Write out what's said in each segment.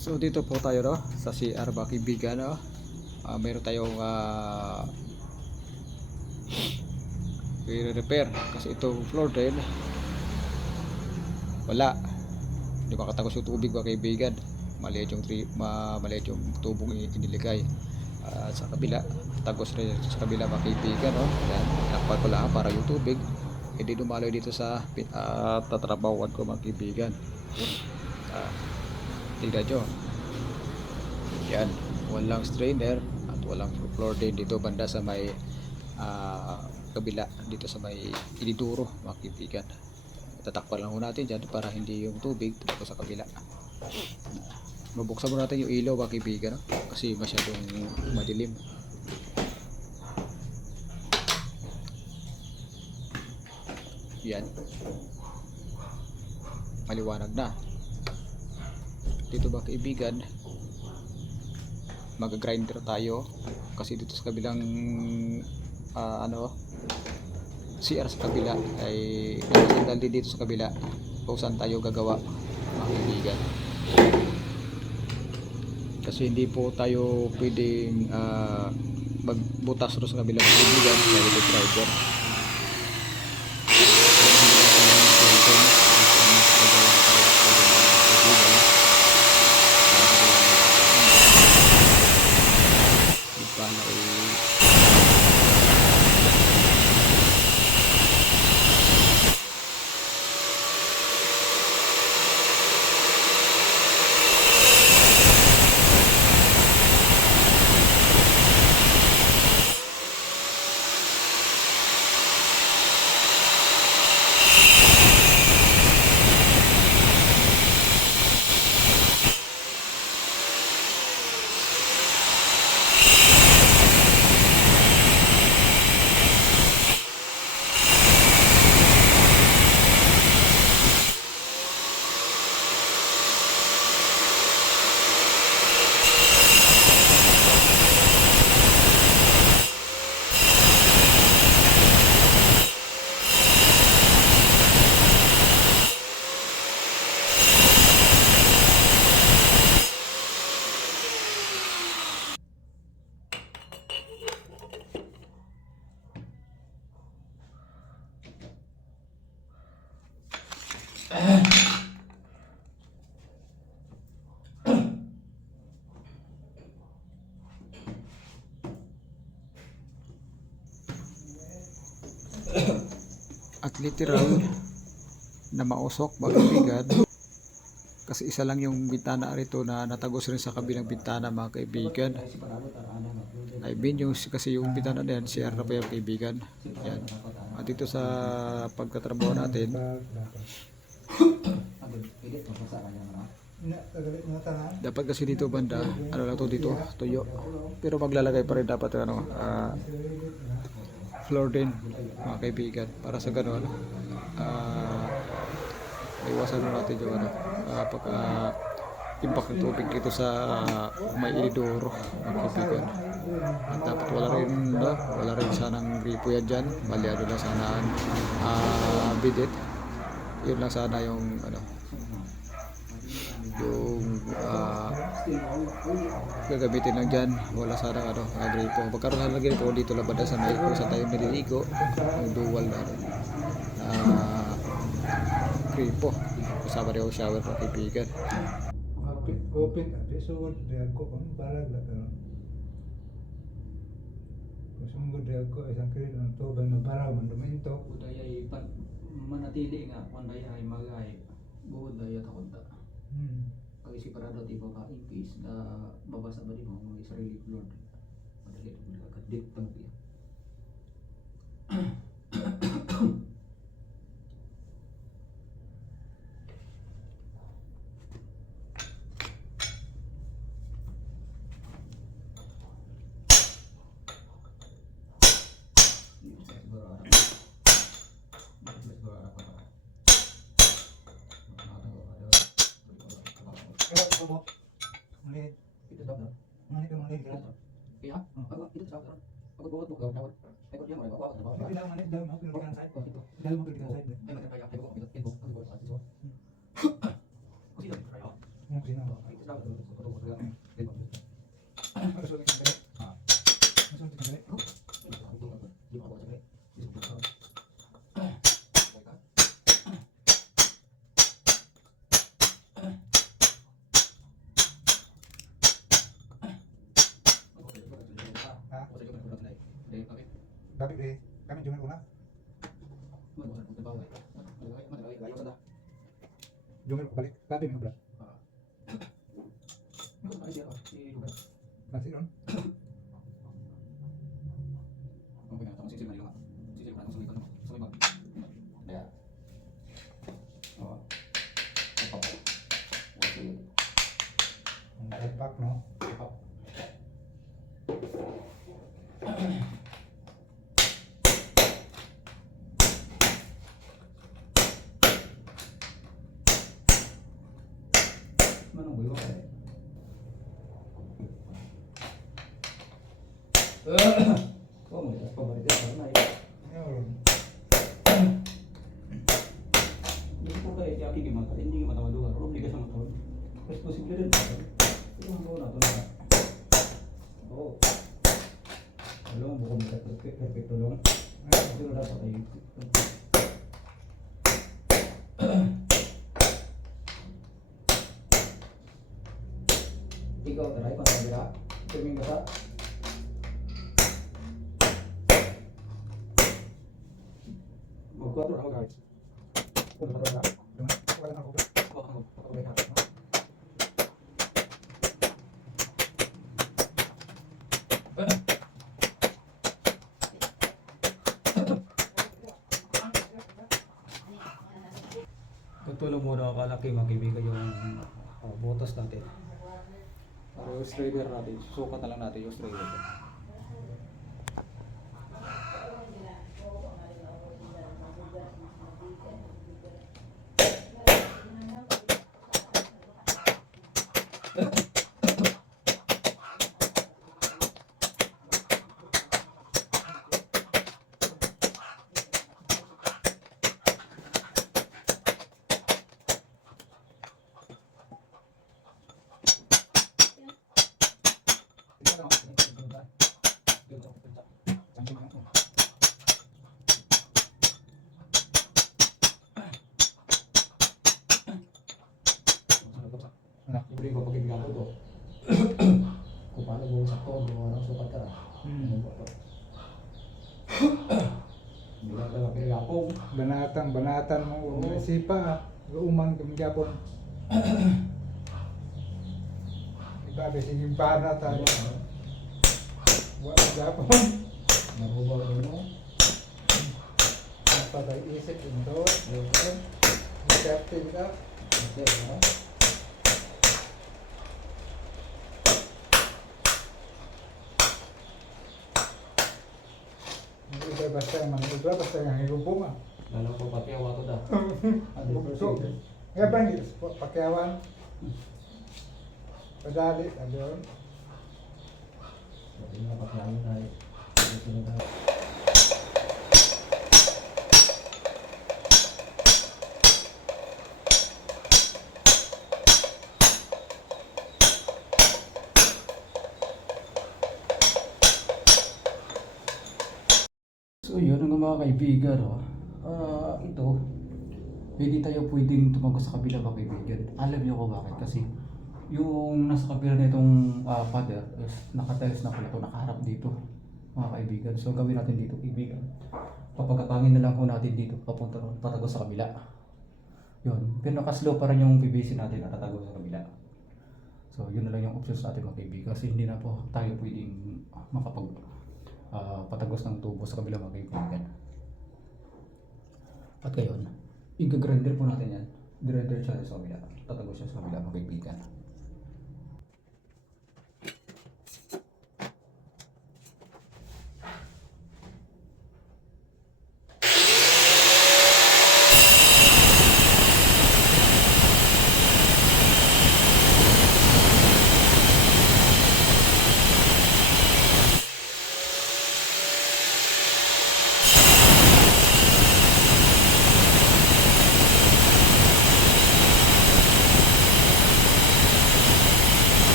So dito po tayo no, sa CR mga kaibigan no. Meron tayong i-repair kasi itong floor drain wala, hindi makatagos yung tubig mga kaibigan. Maliit yung tubong iniligay. Sa kabila tagos rin sa kabila mga kaibigan no. Yan, tinakpan ko lang para yung tubig hindi dumaloy dito sa tatrabawan ko mga kaibigan. Tignan nyo, yan, walang strainer at walang floor drain dito banda sa may kabila, dito sa may iniduro mga kaibigan. Tatakpan lang natin dyan para hindi yung tubig tumakbo sa kabila. Mabuksan mo natin yung ilaw mga kaibigan no? Kasi masyadong madilim. Yan, maliwanag na dito mga kaibigan. Mag-grinder tayo kasi dito sa kabilang CR sa kabila ay nagsignal din dito sa kabila kung saan tayo gagawa mga kaibigan. Kasi hindi po tayo pwedeng magbutas ro sa kabilang kaibigan dahil ito driver. At literal na mausok mga kaibigan kasi isa lang yung bintana rito na natagos rin sa kabilang bintana mga kaibigan. I mean kasi yung bintana na yan CR na pa yung kaibigan. Yan. At dito sa pagtatrabaho natin dapat kasi dito banda ano lang to dito tuyo, pero maglalagay pa rin dapat floor drain mga kaibigan para sa gano'n iwasan natin yung pagka impact ng tubig dito sa may inidoro mga kaibigan. At dapat wala rin sanang gripo yan dyan, bali ano lang sana bidet, yun lang sana yung gagamitin lang dyan, wala sana gripo. Pagkaroon na gripo dito lang banda sa may kung saan tayo nililigo, yung dual na gripo kasama rin yung shower mga kaibigan. Open so dia ko pang balag la pero kusung dia ko isang kiri ng to ba mabaraw man dumento Budaya ipan manatili nga panday ay magay budaya takonta. Kasi parado tipo ka in case na babasa ba di mo mga sarili floor madali na agad diktang piya. Mali Itu sebab mali ka mali ka iya aku itu sebab aku bawa tuh kau dapat aku dia mau bawa tapi dalam mali dalam aku kan side dalam aku kan side aku bawa itu info aku bawa itu aku sih Tapi kami cuma una. Jumel balik. Tapi nih udah. Nasi non. Epak no. Yun. Ikaw taray pa sa bira. Tuming bata. Magkuatro ako guys. Wala na ako. Tutulong muna kalaki mga kaibigan yung butas natin. Para yung strider natin, susukat na lang natin yung strider. Libre ko pagkikigato to. Kung paano mo sakto, gumawa ng sukat ka. Bilang lang pinagapong. Banatan mo sipa umang kumigapon. Iba sige para tayo. Wala gapon. Narubaw mo. Patay isip ito. Captain ka. Okay, ha? Basta yang higupong ah. Lalo ko pati awa to da. Bukto. Ngayon pakiawan. Padali, adon. Hindi na pakiawan tayo. Sunod na. So yun ang mga kaibigan, ito, hindi tayo pwedeng tumagos sa kabila mga kaibigan. Alam niyo ko bakit? Kasi yung nasa kabila nitong pader is nakatiles na pala ito, nakaharap dito mga kaibigan. So gawin natin dito kaibigan. Papagapangin na lang po natin dito papunta patagos sa kabila. Yun, pero nakaslow pa rin yung PVC natin at tatagos sa kabila. So yun na lang yung options natin mga kaibigan. Kasi hindi na po tayo pwedeng patagos ng tubo sa kabila mga kaibigan. At ngayon, i-grinder po natin yan. Grinder siya sa kabila. Tatagos siya sa kabila mga kaibigan.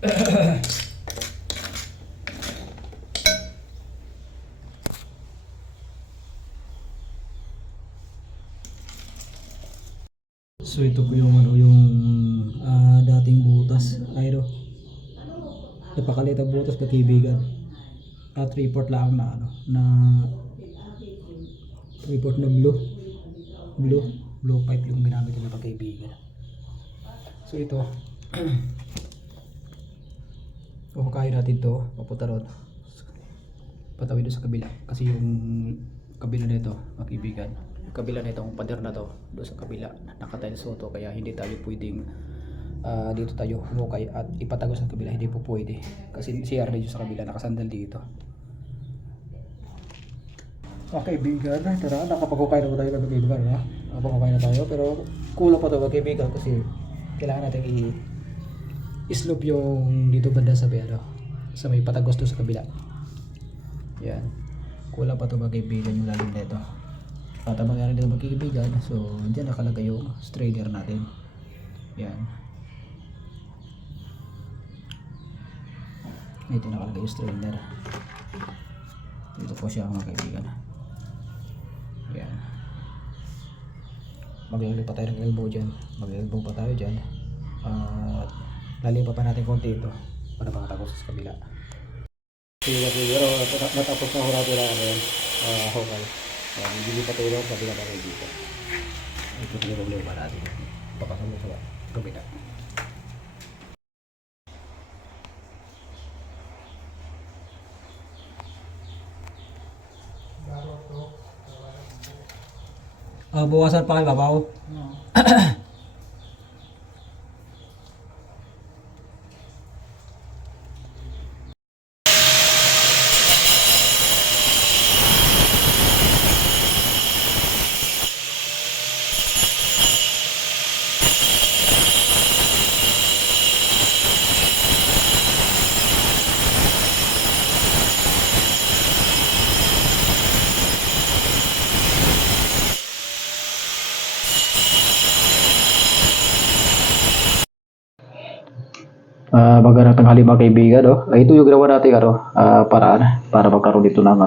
So ito po yung dating butas. Ayro. Napakalit ang butas na kaibigan. At report lang na report na blue pipe yung ginamit nila kaibigan. So ito. Kaya natin to papunta ron. Patawid doon sa kabila kasi yung kabila nito, mga kaibigan. Yung kabila nito, ang pader na to, doon sa kabila, nakatiles to, kaya hindi tayo pwedeng dito tayo humukay at ipatagos sa kabila, hindi po pwede. Kasi CR dito sa kabila, nakasandal dito. Mga kaibigan, tara, nakapag-hukay na po tayo mga kaibigan, ha? Nakapag-hukay na tayo, pero kulang pa to mga kaibigan kasi kailangan natin i-slope yung dito banda sa sa may patagos doon sa kabila. Yan. Kulang pa ito mga kaibigan yung lalim nito. At ang mangyari dito mga kaibigan, so dyan nakalagay yung strainer natin. Yan. Ito nakalagay yung strainer. Dito po siya mga kaibigan. Yan. Maglagay pa tayo ng elbow dyan. Mag-elbow pa tayo dyan. At lalipa pa natin konti ito para makatagos sa kabila. Pero natapos na ho natin na hukay. Hindi pa tayo sa kabila na dito. Ito pinag-ulo pa natin. Papasok mo sa kabila. Buwasan pa kayo babaw? No. Magandang tanghali mga kaibigan, no? Ito yung ginawa natin paraan para magkaroon dito ng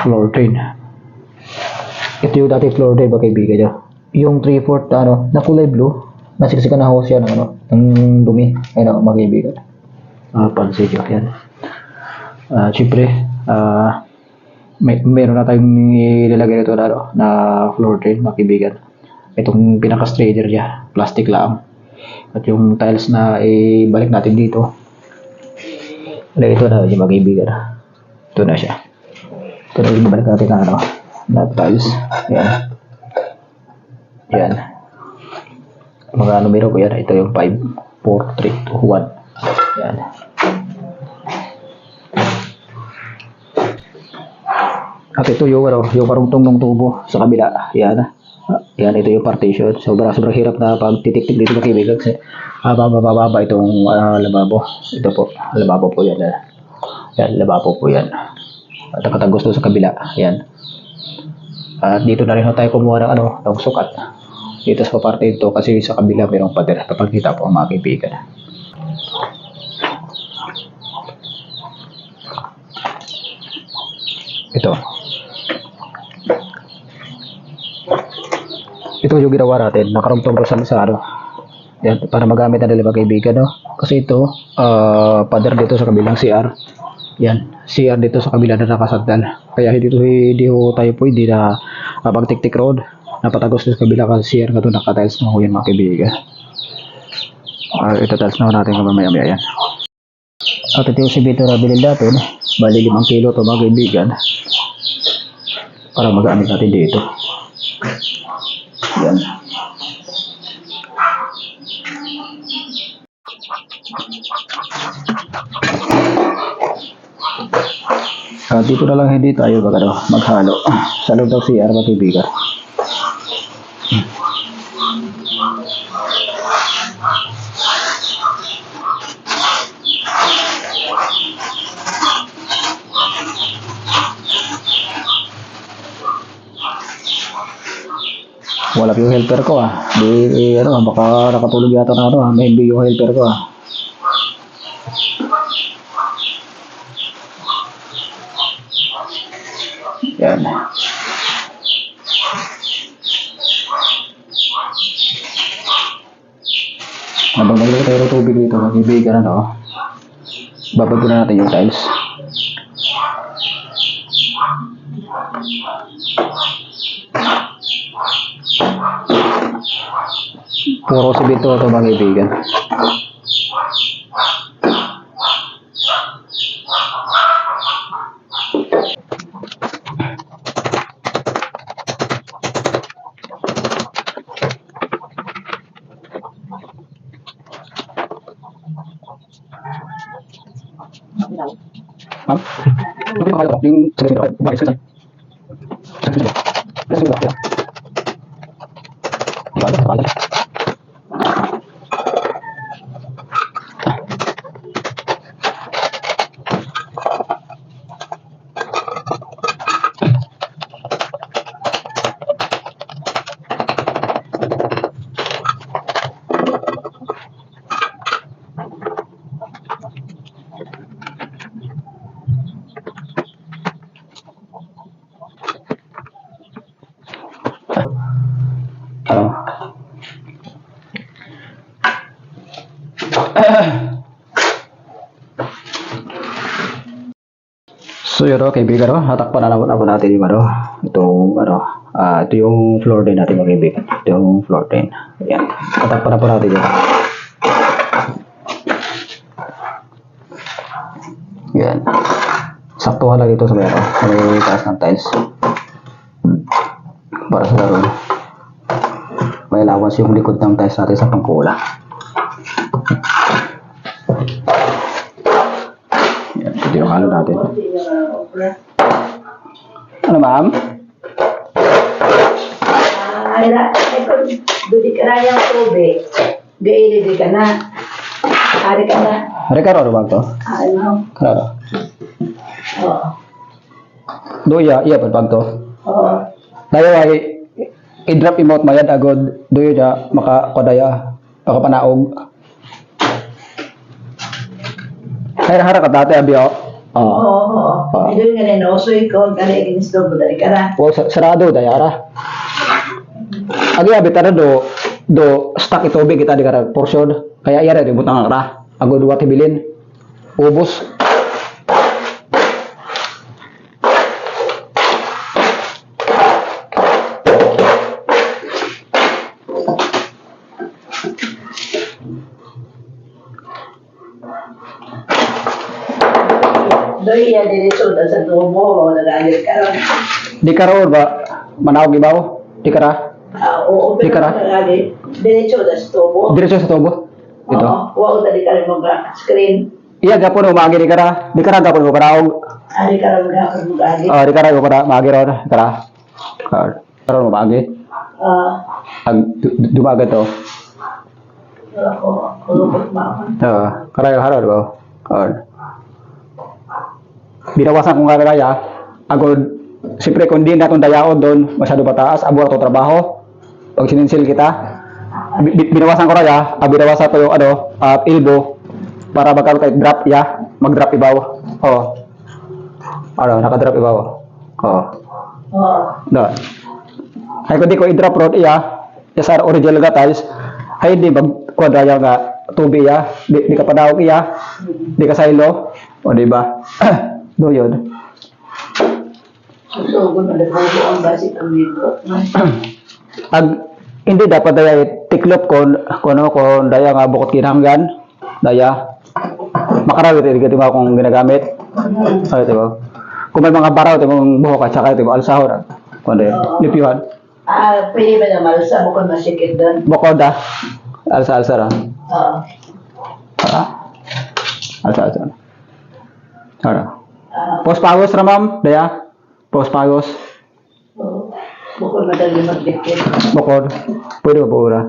floor drain. Ito yung dati floor drain mga kaibigan, no? Yung 3/4 na kulay blue, nasiksikan na ho siya ng dumi. Ayun mga kaibigan. Pansin nyo, yan. Siyempre, meron na tayong nilalagay nito na floor drain mga kaibigan. Itong pinaka-strainer niya, plastic lang. At yung tiles na ibalik natin dito. Ito na yung mga kaibigan. Ito na siya. Ito na yung ibalik natin na tiles. Yan. Yan. Mga numero ko yan. Ito yung 5, 4, 3, 2, 1. Yan. At ito yung parungtong ng tubo sa kabila. Yan. Yan, ito yung partition. Sobrang hirap na pagtitik-tik dito mga kaibigan kasi mababa itong lababo. Ito po, lababo po yan. Yan, lababo po yan. At nakatagos doon sa kabila. Yan. At dito na rin tayo kumuha ng sukat. Dito sa parte ito kasi sa kabila mayroong pader. Papagkita po ang mga kaibigan. Ito yung ginawa natin, nakarugtong ko sa yan, para magamit na nila mga kaibigan, no? Kasi ito, pader dito sa kabilang CR. Yan, CR dito sa kabila na nakasandal. Kaya hindi ho tayo pwede na magtik-tik road. Napatagos sa kabila kasi CR na ito, nakatiles na ho yan mga kaibigan. Ito tiles na ho natin kamamaya-maya yan. At ito yung simento na bilhin natin, bali 5 kilo ito mga kaibigan. Para magamit natin dito. Yan. Dito na lang hindi tayo maghalo sa loob ng CR mga kaibigan. Wala yung helper ko ah. Ano, baka nakatulog yata na ano ah. Mahindi yung helper ko ah. Yan. Habang naglagay tayo ng tubig dito, mag-ibigan ano, babad na natin yung tiles. Puro simento ito mga kaibigan. Ma'am? Lupit pa kayo yung sabi ko, bakit sila? Ano? So yun o, kaibigan o, hatakpan na naman natin yung ano, itong ano, ito yung floor din natin mga kaibigan. Ito yung floor din. Ayan, hatakpan na po natin yun. Yan. Saktuhan lang ito sa may, sa may taas ng tiles. Para sa laro. May allowance yung likod ng tiles natin sa pangkulang. Yan, ito yung halo natin. Ano ma'am? Ay, dudi ka na yung tubig. Gaili di ka na. Ari ka na. Hari ka rin ba ito? Ano? Karo. Oo. Do iya pa ito. Oo. Dayo ay i-drop emote mayad agod doyo ja makakodaya makapanaog. Ay hara ka dati abi o. Oo. Oo. Ito yung ganyan. Usoy ko. Kali ikinis do. Dari ka na. O sarado dayara. Agi abi tara do stuck itubig kita di kara portion kaya iya di butang ra. Agod duwa tibilin. Ubos. Doy ya diretso na sa tubo. Nagalit ka ron. Di karon ba manaog ibaw? Di kara. Oo. Di ka na? Nagalit. Diretso na sa tubo. Diretso sa tubo. Ito. Oo. Huwag dali ka rin mag-screen. Iya gapon umagi di kara. Di kara gapon mo karaog. Ari ka rin mag-agalit. Di kara ko kara magi ron kara. Karon mo magi. Ag dumaga to. Ako. Kulubot mo. Kara yung haro ba? Binawasan ko nga kaya. Agod siyempre kung di natong dayaon doon masyado pataas abo ato trabaho. Pag sininsil kita. Binawasan ko kaya. Binawasan ko yung ano elbow para magkaroon kahit drop ya. Mag-drop ibaw. Ano, naka-drop ibaw. Oo. Doon. Ay kung di ko i-drop road iya, sa original nga tiles, ay di mag-kwadraya nga tubi iya, di ka padawag iya, di ka silo, o di ba? Do yun. So, kung nalabubo ang basic ang libro. Hindi dapat daya tiklop kung daya nga bukod kinahanggan, daya makarawit hindi ka kung ginagamit. Ay, diba? Kung may mga baraw, mong buhok at saka diba, alsahon. Kung daya, lipyuhan. Pwede ba na malsa mo kung masikit doon? Bukod alsa ra. Oo. Alsa. Ara. Post pagos ra ma'am, daya. Post pagos. Oo. Bukod madali magdikit. Bukod. Pwede ba pura?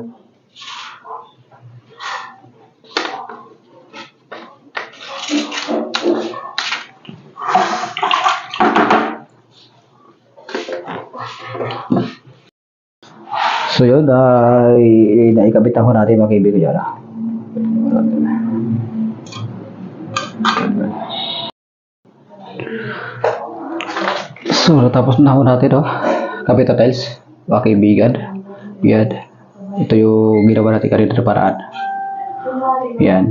So yun, naikabit ako natin mga kaibigan yan. So natapos na ako natin, kabit na tiles mga kaibigan. Yan, ito yung ginawa natin kanina na paraan. Yan,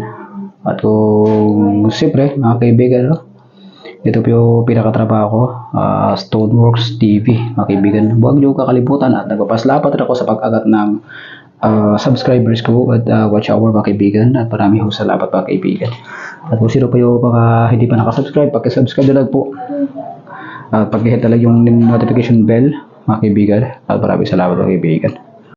at kung siyempre mga kaibigan, ito po yung pinakatrabaho ko, Stoneworks TV mga kaibigan. Huwag niyo kakalimutan at nagpapaslamat rin ako sa pag-agat ng subscribers ko at watch hour mga kaibigan, at maraming salamat mga kaibigan. At kung sino po yung mga hindi pa nakasubscribe, pag-subscribe na lang po at pag-hit na lang yung notification bell mga kaibigan, at maraming salamat mga kaibigan.